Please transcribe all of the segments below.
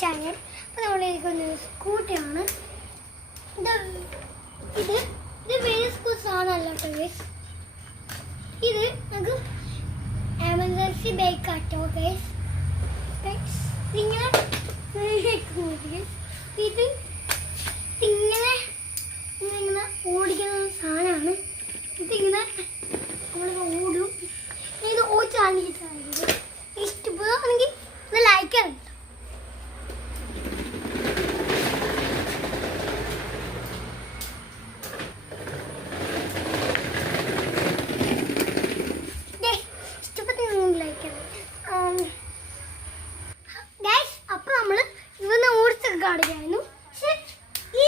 Channel. അപ്പോൾ നമ്മളിരിക്കുന്ന സ്കൂട്ടിയാണ്. ഇത് വേറെ സ്കൂൾ സാധനമല്ല കേട്ടോ ഗൈസ്. ഇത് നമുക്ക് എമർജൻസി ബൈക്ക് ആട്ടോ ഗൈസ്. ഇങ്ങനെ ഇത് ഇങ്ങനെ ഓടിക്കുന്ന സാധനമാണ്. ഇതിങ്ങനെ നമ്മൾ ഓടും. ഇത് ഓടിച്ചാണ് ഈ സാധനം. ഇഷ്ടപ്പെടുകയാണെങ്കിൽ ഇത് ലൈക്ക് ചെയ്യണം. ായിരുന്നു. പക്ഷെ ഈ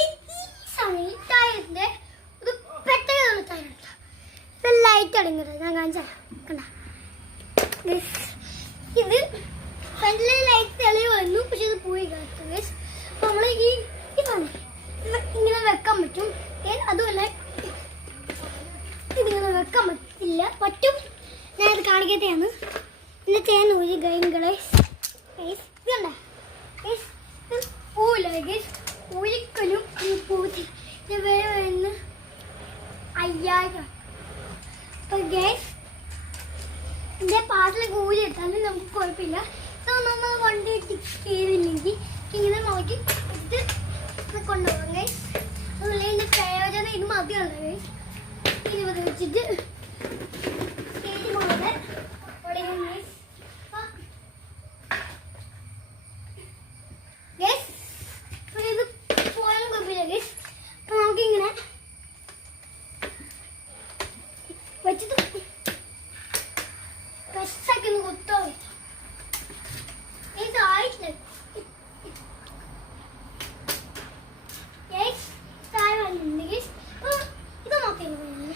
സമയം ടയറിന്റെ ഒരു പെട്ടെന്നുള്ള ടയറുണ്ട്. ഇത് ലൈറ്റ് അടങ്ങുന്നത് ഞാൻ കാണിച്ചാൽ കണ്ട. ഇത് ഫ്രണ്ടിലെ ലൈറ്റ് തെളിവ് വന്നു, പക്ഷെ ഇത് പോയി കാണിച്ചു. അപ്പൊ നമ്മള് ഈ ഇങ്ങനെ വെക്കാൻ പറ്റും. അതുമല്ല ഇതിങ്ങനെ വെക്കാൻ പറ്റില്ല, പറ്റും. ഞാനത് കാണിക്കത്തെയാണ്. പിന്നെ ചെയ്യാൻ ഒരു ഗൈകളെ ഇതല്ല ഒരിക്കലും പൂത്തി വരുന്ന 5000. അപ്പൊ ഗ്യാസ് ഇതിന്റെ പാട്ടിലേക്ക് ഊരി എടുത്താലും നമുക്ക് കുഴപ്പമില്ല. നമ്മൾ വണ്ടി ചെയ്തില്ലെങ്കിൽ ഇങ്ങനെ നോക്കി എടുത്ത് കൊണ്ടുപോകാം ഗൈസ്. അതുപോലെ ഇതിന്റെ പ്രയോജനം ഇത് മതിയുള്ള ഗൈസ്. 20 വെച്ചിട്ട് നമുക്കിങ്ങനെ വെച്ചിട്ട് പെസ്സാക്കി ഒന്ന് കുത്തോ. ഇതായിട്ടില്ല. ഇത് നോക്കി ഇങ്ങനെ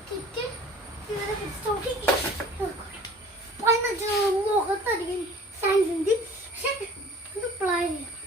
വെച്ചിട്ട് മുഖത്തധികം സയൻസ് ഉണ്ട്. പക്ഷെ ഇത് പ്ലാൻ ചെയ്യാം.